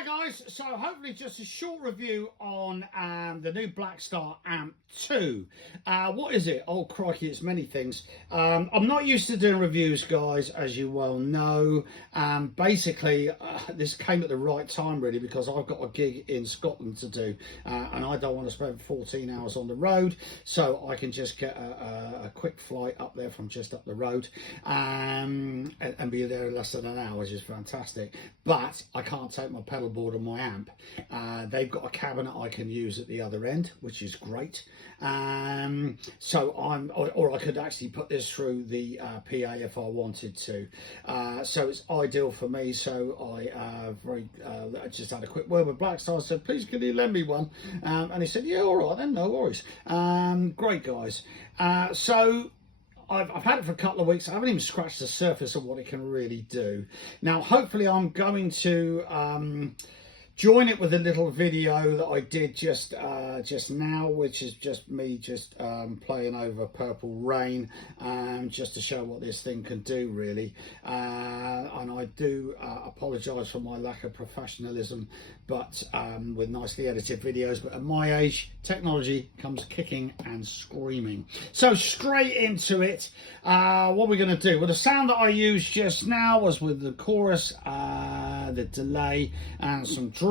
Hi guys, so hopefully just a short review on the new Blackstar Amp 2. What is it? Oh crikey, it's many things. I'm not used to doing reviews, guys, as you well know. Basically, this came at the right time really, because I've got a gig in Scotland to do and I don't want to spend 14 hours on the road, so I can just get a quick flight up there from just up the road and be there in less than an hour, which is fantastic. But I can't take my pedal board and my amp. They've got a cabinet I can use at the other end, which is great. So or I could actually put this through the PA if I wanted to. So it's ideal for me. So I just had a quick word with Blackstar. I said, please can you lend me one? And he said, yeah, all right then, no worries. Great guys. So I've had it for a couple of weeks. I haven't even scratched the surface of what it can really do. Now, hopefully I'm going to join it with a little video that I did just now, which is just me playing over Purple Rain, just to show what this thing can do really. And I do apologise for my lack of professionalism, but with nicely edited videos. But at my age, technology comes kicking and screaming. So straight into it. What we're going to do, well, the sound that I used just now was with the chorus, the delay and some drives.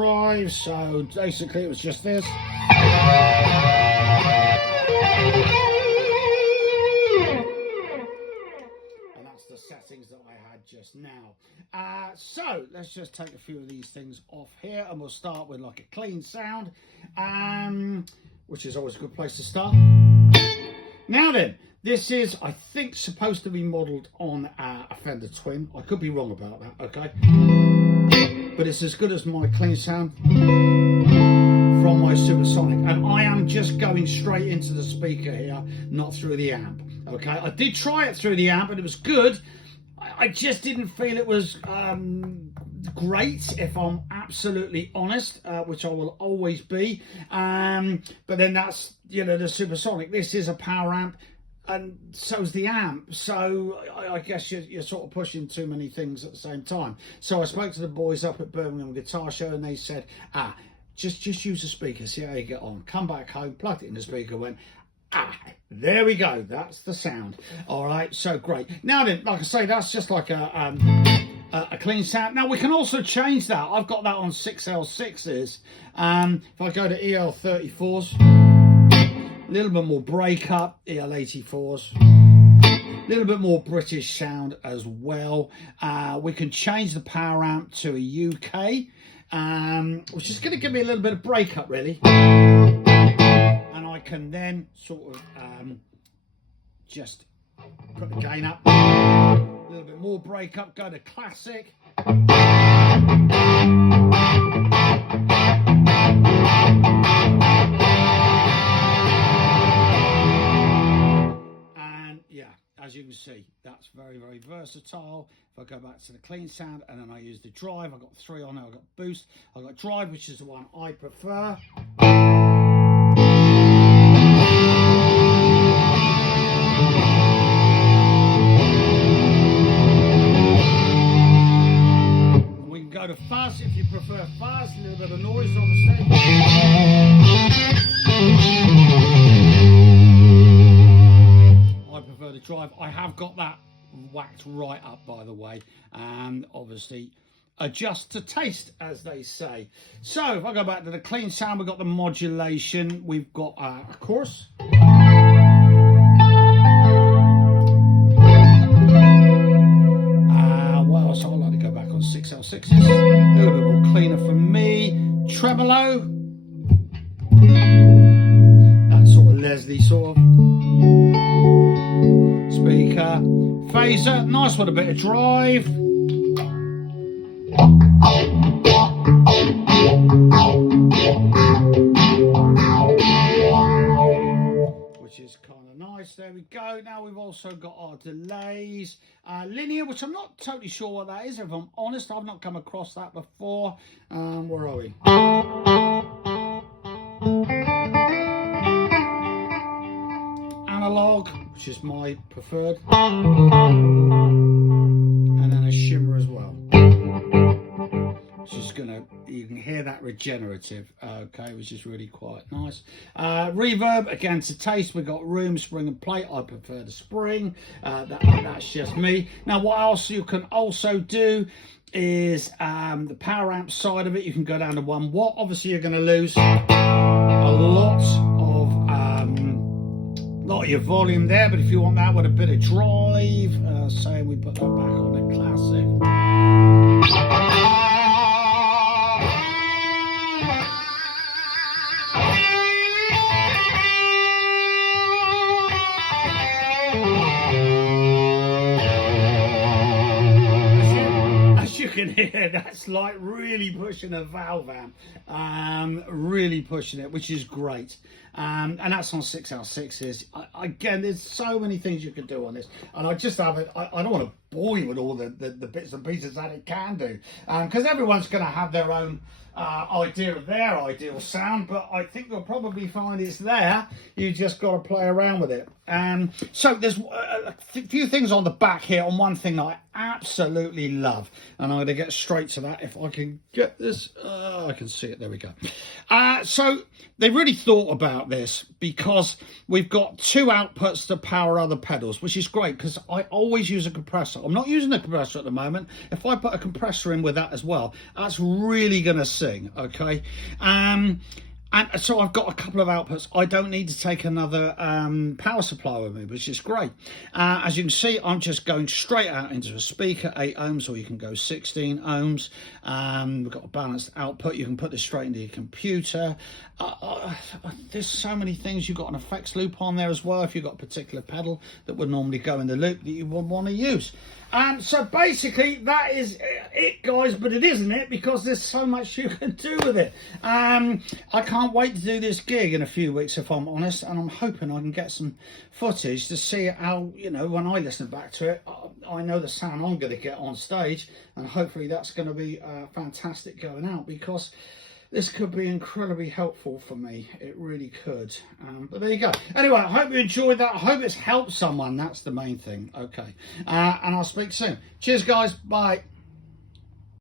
So basically it was just this. And that's the settings that I had just now. So let's just take a few of these things off here, and we'll start with like a clean sound, which is always a good place to start. Now then, this is, I think, supposed to be modelled on a Fender Twin. I could be wrong about that, okay? But it's as good as my clean sound from my Supersonic. And I am just going straight into the speaker here, not through the amp, okay? I did try it through the amp and it was good. I just didn't feel it was great, if I'm absolutely honest, which I will always be. But then that's, you know, the Supersonic. This is a power amp, and so's the amp. So I guess you're sort of pushing too many things at the same time. So I spoke to the boys up at Birmingham Guitar Show, and they said, just use the speaker, see how you get on. Come back home, plugged it in the speaker, went, there we go, that's the sound. All right, so great. Now then, like I say, that's just like a clean sound. Now we can also change that. I've got that on 6L6s. If I go to EL34s, a little bit more breakup, EL84s, a little bit more British sound as well. We can change the power amp to a UK, which is going to give me a little bit of breakup really. And I can then sort of just put the gain up, a little bit more breakup, go to classic. As you can see, that's very, very versatile. If I go back to the clean sound and then I use the drive, I've got three on there. I've got boost, I've got drive, which is the one I prefer. And we can go to fuzz if you prefer fuzz, a little bit of noise obviously. The drive, I have got that whacked right up, by the way, and obviously adjust to taste, as they say. So if I go back to the clean sound, we've got the modulation, we've got a chorus, what else? I like to go back on 6L6s, a little bit more cleaner for me. Tremolo, that sort of Leslie sort of speaker. Phaser, nice with a bit of drive. Which is kind of nice. There we go. Now we've also got our delays. Linear, which I'm not totally sure what that is, if I'm honest. I've not come across that before. Where are we? Analog, which is my preferred, and then a shimmer as well. It's just gonna, you can hear that regenerative, okay, which is really quite nice. Reverb, again, to taste, we've got room, spring and plate. I prefer the spring. That's just me. Now, what else you can also do is the power amp side of it. You can go down to 1 watt. Obviously, you're going to lose a lot of your volume there, but if you want that with a bit of drive, say we put that back on the classic. You can hear that's like really pushing a valve amp, really pushing it, which is great. And that's on 6L6s. Again, there's so many things you can do on this, and I just have it. I don't want to bore you with all the bits and pieces that it can do, because everyone's going to have their own idea of their ideal sound, but I think you'll probably find it's there. You just got to play around with it. So there's a few things on the back here, on one thing that I absolutely love, and I'm going to get straight to that if I can get this. I can see it, there we go. So they really thought about this, because we've got 2 outputs to power other pedals, which is great, because I always use a compressor. I'm not using a compressor at the moment. If I put a compressor in with that as well, that's really going to sing, okay? And so I've got a couple of outputs. I don't need to take another power supply with me, which is great. As you can see, I'm just going straight out into a speaker, 8 ohms, or you can go 16 ohms. We've got a balanced output. You can put this straight into your computer. There's so many things. You've got an effects loop on there as well, if you've got a particular pedal that would normally go in the loop that you would want to use. So basically that is it, guys, but it isn't it, because there's so much you can do with it. I can't wait to do this gig in a few weeks, if I'm honest, and I'm hoping I can get some footage to see how, you know, when I listen back to it, I know the sound I'm going to get on stage, and hopefully that's going to be fantastic going out, because this could be incredibly helpful for me. It really could. But there you go. Anyway, I hope you enjoyed that. I hope it's helped someone. That's the main thing. Okay. And I'll speak soon. Cheers, guys. Bye.